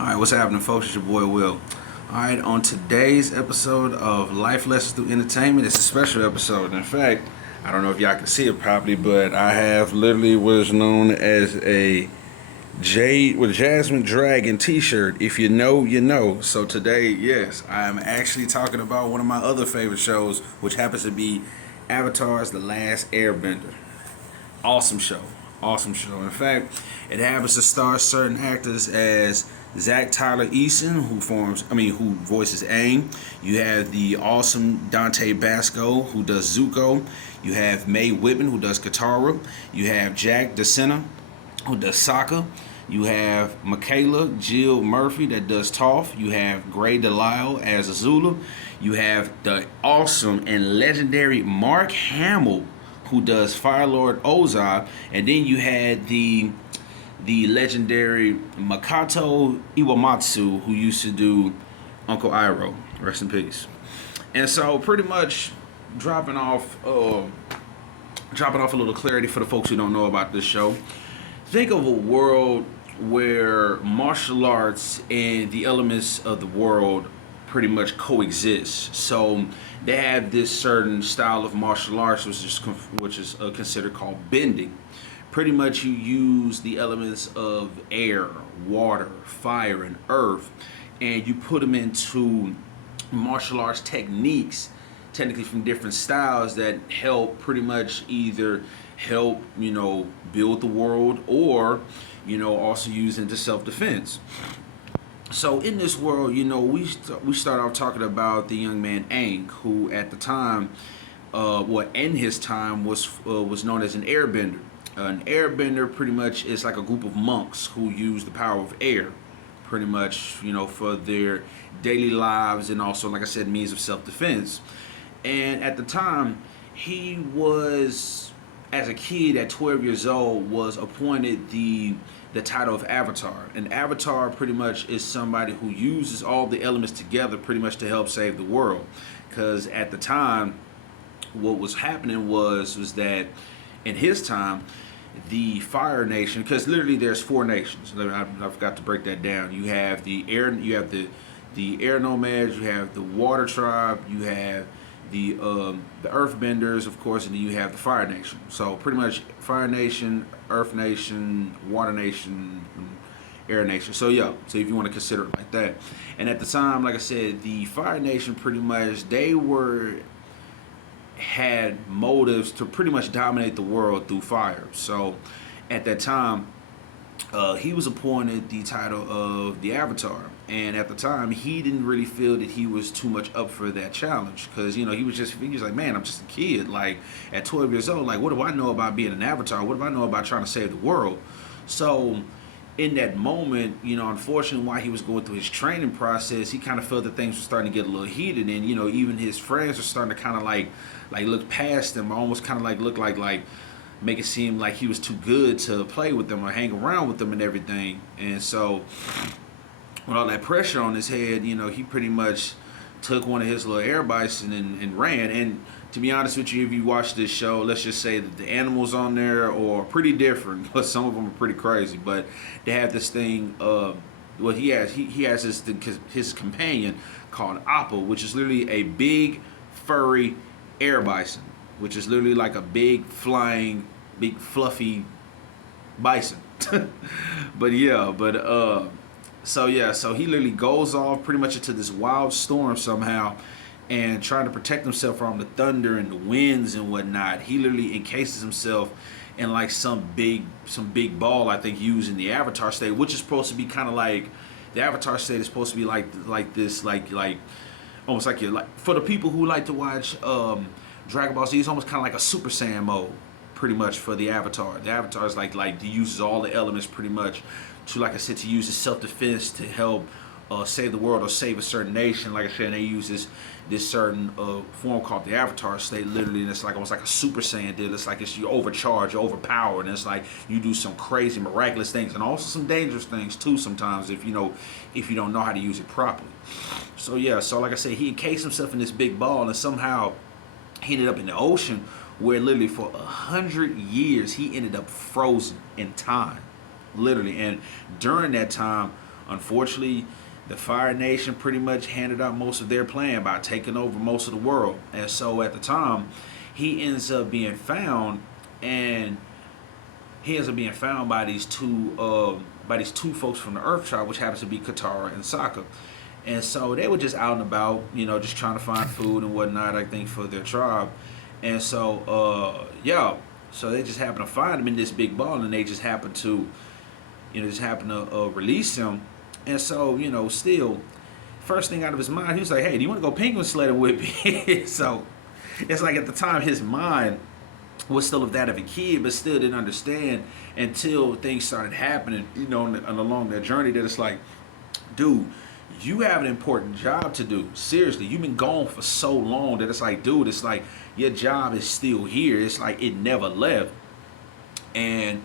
Alright, what's happening, folks? It's your boy Will. Alright, on today's episode of Life Lessons Through Entertainment, it's a special episode. In fact, I don't know if y'all can see it properly, but I have literally what is known as a Jade with Jasmine Dragon t-shirt. If you know, you know. So today, yes, I'm actually talking about one of my other favorite shows, which happens to be Avatar's The Last Airbender. Awesome show. Awesome show. In fact, it happens to star certain actors as Zach Tyler Eason, who voices Aang. You have the awesome Dante Basco, who does Zuko. You have Mae Whitman, who does Katara. You have Jack DeSena, who does Sokka. You have Michaela Jill Murphy that does Toph. You have Gray Delisle as Azula. You have the awesome and legendary Mark Hamill, who does Fire Lord Ozai, and then you had the legendary Makoto Iwamatsu, who used to do Uncle Iroh. Rest in peace. And so, pretty much dropping off a little clarity for the folks who don't know about this show. Think of a world where martial arts and the elements of the world pretty much coexist. So they have this certain style of martial arts, which is considered called bending. Pretty much you use the elements of air, water, fire, and earth, and you put them into martial arts techniques, technically from different styles that help pretty much either help, build the world, or, also use into self-defense. So in this world, we start off talking about the young man Aang, who at the time, in his time was known as an airbender. An airbender pretty much is like a group of monks who use the power of air, pretty much, for their daily lives and also, like I said, means of self-defense. And at the time, he was, as a kid at 12 years old, was appointed the title of Avatar. An Avatar pretty much is somebody who uses all the elements together pretty much to help save the world. Because at the time, what was happening was that in his time, the Fire Nation, because literally there's four nations. I forgot to break that down. You have the air nomads, you have the Water Tribe, you have the Earthbenders, of course, and then you have the Fire Nation. So pretty much Fire Nation, Earth Nation, Water Nation, Air Nation. So if you want to consider it like that. And at the time, like I said, the Fire Nation pretty much had motives to pretty much dominate the world through fire. So at that time, he was appointed the title of the Avatar, and at the time he didn't really feel that he was too much up for that challenge, because he was like, man, I'm just a kid, like at 12 years old, like what do I know about being an Avatar? What do I know about trying to save the world? So in that moment, unfortunately, while he was going through his training process, he kind of felt that things were starting to get a little heated, and even his friends were starting to kind of like look past him, almost kind of like look like make it seem like he was too good to play with them or hang around with them and everything. And so with all that pressure on his head, he pretty much took one of his little air bison and ran. And to be honest with you, if you watch this show, let's just say that the animals on there are pretty different, but some of them are pretty crazy. But they have this thing. He has his companion called Appa, which is literally a big furry air bison, which is literally like a big fluffy bison. So he literally goes off pretty much into this wild storm somehow, and trying to protect himself from the thunder and the winds and whatnot. He literally encases himself in like some big ball, I think, used in the Avatar state, which is supposed to be kind of like the Avatar state is supposed to be like almost like for the people who like to watch Dragon Ball Z, it's almost kind of like a Super Saiyan mode, pretty much, for the Avatar. The Avatar is like he uses all the elements pretty much to, like I said, to use his self-defense to help save the world or save a certain nation. Like I said, they use this certain form called the Avatar state, literally, and it's like almost like a Super Saiyan deal. It's like you overcharged, you're overpowered, and it's like you do some crazy, miraculous things, and also some dangerous things too sometimes if you don't know how to use it properly. So like I said, he encased himself in this big ball, and somehow he ended up in the ocean, where literally for 100 years he ended up frozen in time, literally. And during that time, Unfortunately, the Fire Nation pretty much handed out most of their plan by taking over most of the world. And so at the time, he ends up being found, and he ends up being found by these two folks from the Earth Tribe, which happens to be Katara and Sokka. And so they were just out and about, just trying to find food and whatnot, I think, for their tribe. And so, so they just happened to find him in this big ball, and they just happened to, release him. And so, still, first thing out of his mind, he was like, "Hey, do you want to go penguin sledding with me?" So it's like at the time, his mind was still of that of a kid, but still didn't understand until things started happening, and along their journey. That it's like, dude, you have an important job to do. Seriously, you've been gone for so long that it's like, dude, it's like your job is still here. It's like it never left. And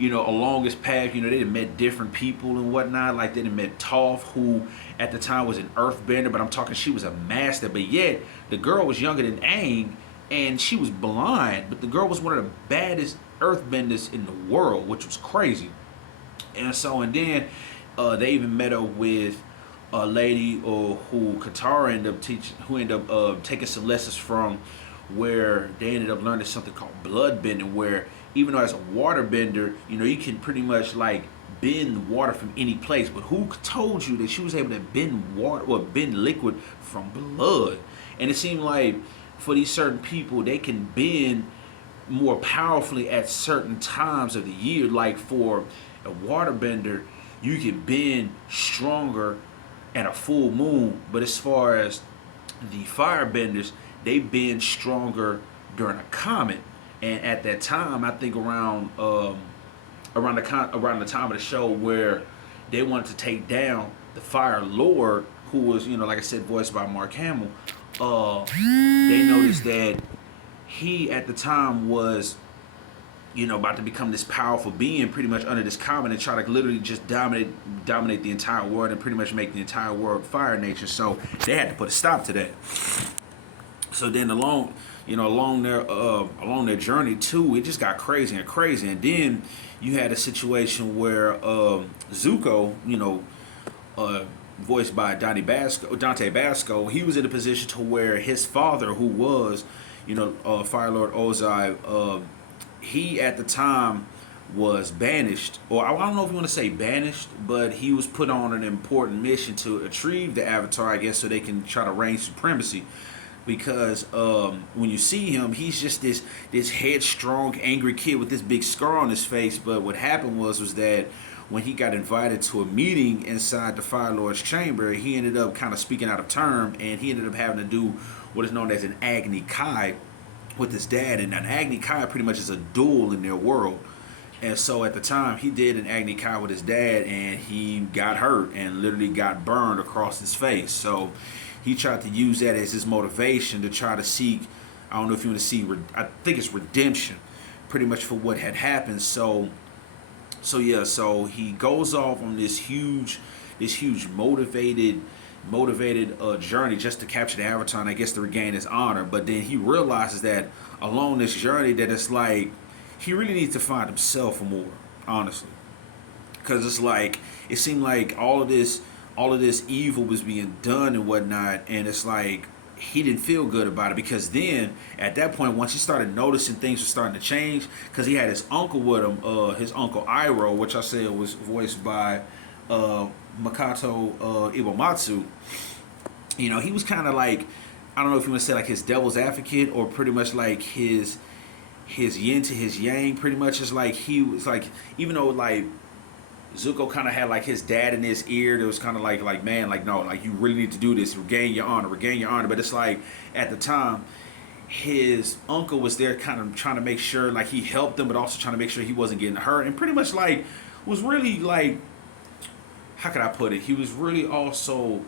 along his path, they had met different people and whatnot. Like they had met Toph, who at the time was an earthbender, but I'm talking she was a master. But yet the girl was younger than Aang, and she was blind. But the girl was one of the baddest earthbenders in the world, which was crazy. And so, and then they even met her with a lady who Katara ended up teaching, who ended up taking some lessons from, where they ended up learning something called blood bending, where even though as a water bender, you can pretty much like bend water from any place. But who told you that she was able to bend water or bend liquid from blood? And it seemed like for these certain people, they can bend more powerfully at certain times of the year. Like for a water bender, you can bend stronger at a full moon. But as far as the firebenders, they bend stronger during a comet. And at that time, I think around the time of the show where they wanted to take down the Fire Lord, who was, like I said, voiced by Mark Hamill, they noticed that he at the time was, about to become this powerful being pretty much under this comet and try to literally just dominate the entire world and pretty much make the entire world Fire Nation. So they had to put a stop to that. So then along their journey too, it just got crazy and crazy. And then you had a situation where Zuko, voiced by Dante Basco, he was in a position to where his father, who was, Fire Lord Ozai, he at the time was banished, or I don't know if you want to say banished, but he was put on an important mission to retrieve the Avatar, I guess, so they can try to reign supremacy. Because when you see him, he's just this headstrong, angry kid with this big scar on his face. But what happened was that when he got invited to a meeting inside the Fire Lord's chamber, he ended up kind of speaking out of term, and he ended up having to do what is known as an Agni Kai with his dad. And an Agni Kai pretty much is a duel in their world. And so at the time, he did an Agni Kai with his dad, and he got hurt and literally got burned across his face. So he tried to use that as his motivation to try to seek, I don't know if you want to see, I think it's redemption, pretty much for what had happened. So he goes off on this huge motivated journey just to capture the Avatar, and I guess to regain his honor. But then he realizes that along this journey that it's like he really needs to find himself more, honestly, because it's like it seemed like all of this evil was being done and whatnot, and it's like he didn't feel good about it. Because then at that point, once he started noticing things were starting to change, because he had his uncle with him, his uncle Iroh, which I said was voiced by Makoto Iwamatsu. He was kind of like, I don't know if you want to say like his devil's advocate, or pretty much like his yin to his yang. Pretty much is like he was like, even though like Zuko kind of had like his dad in his ear, that was kind of like man, like no, like you really need to do this, regain your honor. But it's like at the time, his uncle was there kind of trying to make sure like he helped him, but also trying to make sure he wasn't getting hurt, and pretty much like was really like, how could I put it? He was really also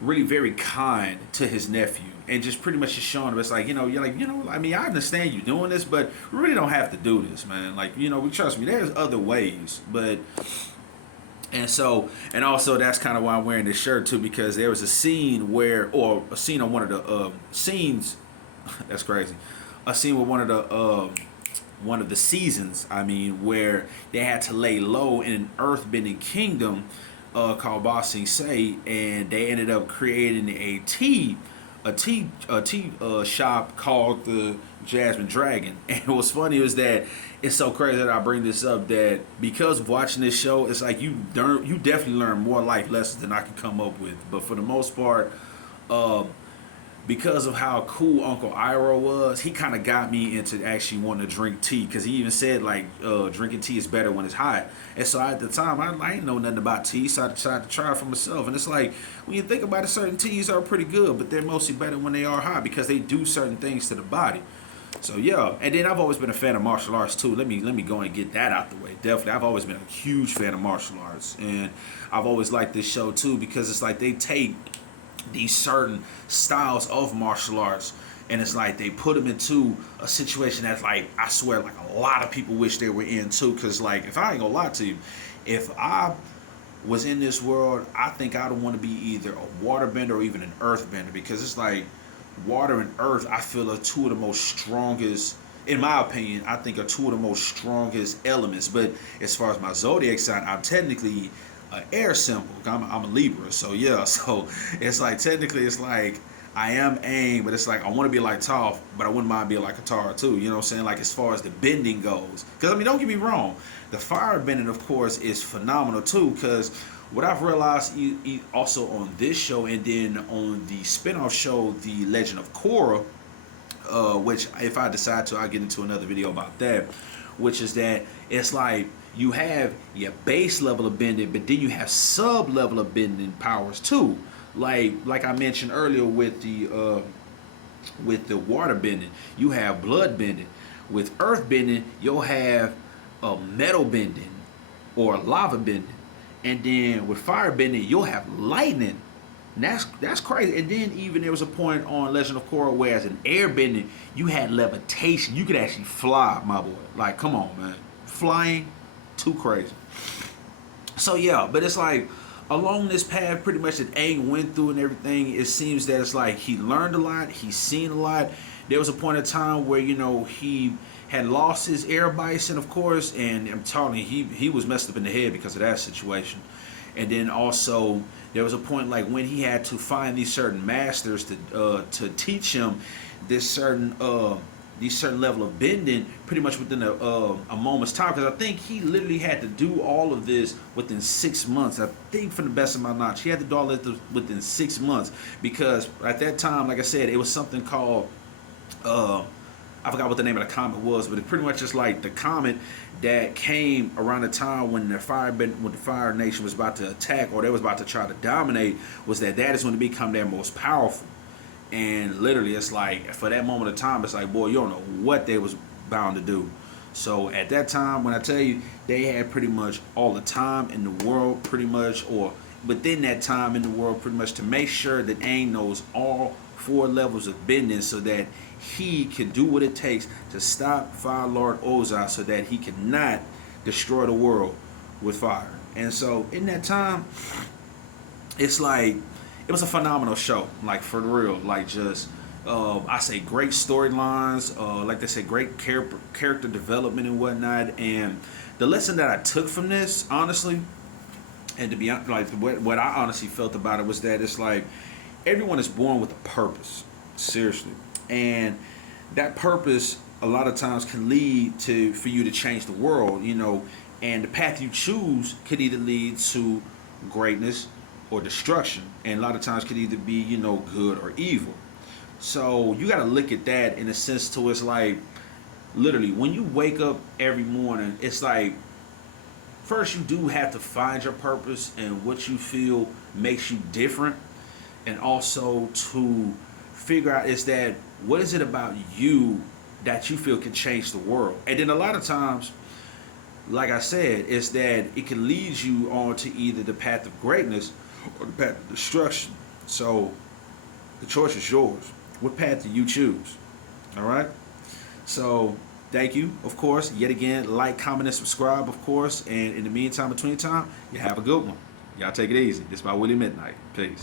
really very kind to his nephew, and just pretty much just showing him, it's like, you're like, I mean, I understand you doing this, but we really don't have to do this, man. Like, we trust me, there's other ways. But and also that's kind of why I'm wearing this shirt too, because there was a scene on one of the scenes that's crazy, a scene with one of the seasons, I mean, where they had to lay low in an earthbending kingdom called Bossing Say, and they ended up creating a tea shop called the Jasmine Dragon. And what's funny is that it's so crazy that I bring this up, that because of watching this show, it's like you definitely learn more life lessons than I could come up with. But for the most part, uh, because of how cool Uncle Iroh was, he kind of got me into actually wanting to drink tea. Because he even said like drinking tea is better when it's hot. And so at the time, I didn't know nothing about tea, so I decided to try it for myself. And it's like, when you think about it, certain teas are pretty good, but they're mostly better when they are hot because they do certain things to the body. So yeah, and then I've always been a fan of martial arts too. Let me go and get that out the way. Definitely, I've always been a huge fan of martial arts, and I've always liked this show too because it's like they take these certain styles of martial arts, and it's like they put them into a situation that's like, I swear, like a lot of people wish they were in too. Because like, if I ain't gonna lie to you, if I was in this world, I think I would want to be either a waterbender or even an earthbender, because it's like water and earth, I feel, are two of the most strongest, in my opinion, I think are two of the most strongest elements. But as far as my zodiac sign, I'm technically an air symbol. I'm a Libra, so yeah. So it's like technically, it's like I am Aang, but it's like I want to be like Toph, but I wouldn't mind being like Katara too. You know what I'm saying? Like as far as the bending goes, because I mean, don't get me wrong, the fire bending, of course, is phenomenal too. Because what I've realized also on this show, and then on the spinoff show, The Legend of Korra, which if I decide to, I'll get into another video about that, which is that it's like you have your base level of bending, but then you have sub level of bending powers too. Like I mentioned earlier with the water bending, you have blood bending. With earth bending, you'll have metal bending or lava bending, and then with fire bending, you'll have lightning. And that's crazy. And then even there was a point on Legend of Korra where as an airbending, you had levitation. You could actually fly, my boy. Like, come on, man. Flying, too crazy. So yeah, but it's like along this path pretty much that Aang went through and everything, it seems that it's like he learned a lot, he's seen a lot. There was a point in time where, you know, he had lost his air bison, of course, and I'm telling you, he was messed up in the head because of that situation. And then also there was a point like when he had to find these certain masters to teach him this certain level of bending pretty much within a moment's time, because I think he literally had to do all of this within 6 months. I think, from the best of my knowledge, he had to do all this within 6 months, because at that time, like I said, it was something called I forgot what the name of the comet was, but it pretty much just like the comet that came around the time when the Fire Nation was about to attack, or they was about to try to dominate, was that is when it become their most powerful. And literally, it's like, for that moment of time, it's like, boy, you don't know what they was bound to do. So at that time, when I tell you, they had pretty much all the time in the world, pretty much, or within that time in the world, pretty much, to make sure that Aang knows all 4 levels of bending, so that he can do what it takes to stop Fire Lord Ozai, so that he cannot destroy the world with fire. And so in that time, it's like, it was a phenomenal show, like for real. Like, just I say great storylines, like they say, great character development and whatnot. And the lesson that I took from this, honestly, and to be honest, like what I honestly felt about it, was that it's like everyone is born with a purpose, seriously, and that purpose a lot of times can lead to, for you to change the world, you know, and the path you choose could either lead to greatness or destruction, and a lot of times could either be, you know, good or evil. So you got to look at that in a sense to, it's like, literally, when you wake up every morning, it's like, first you do have to find your purpose and what you feel makes you different, and also to figure out, is that, what is it about you that you feel can change the world. And then a lot of times, like I said, is that it can lead you on to either the path of greatness or the path of destruction. So the choice is yours. What path do you choose? All right. So thank you, of course. Yet again, like, comment, and subscribe, of course. And in the meantime, between time, you have a good one. Y'all take it easy. This is by Willie Midnight. Peace.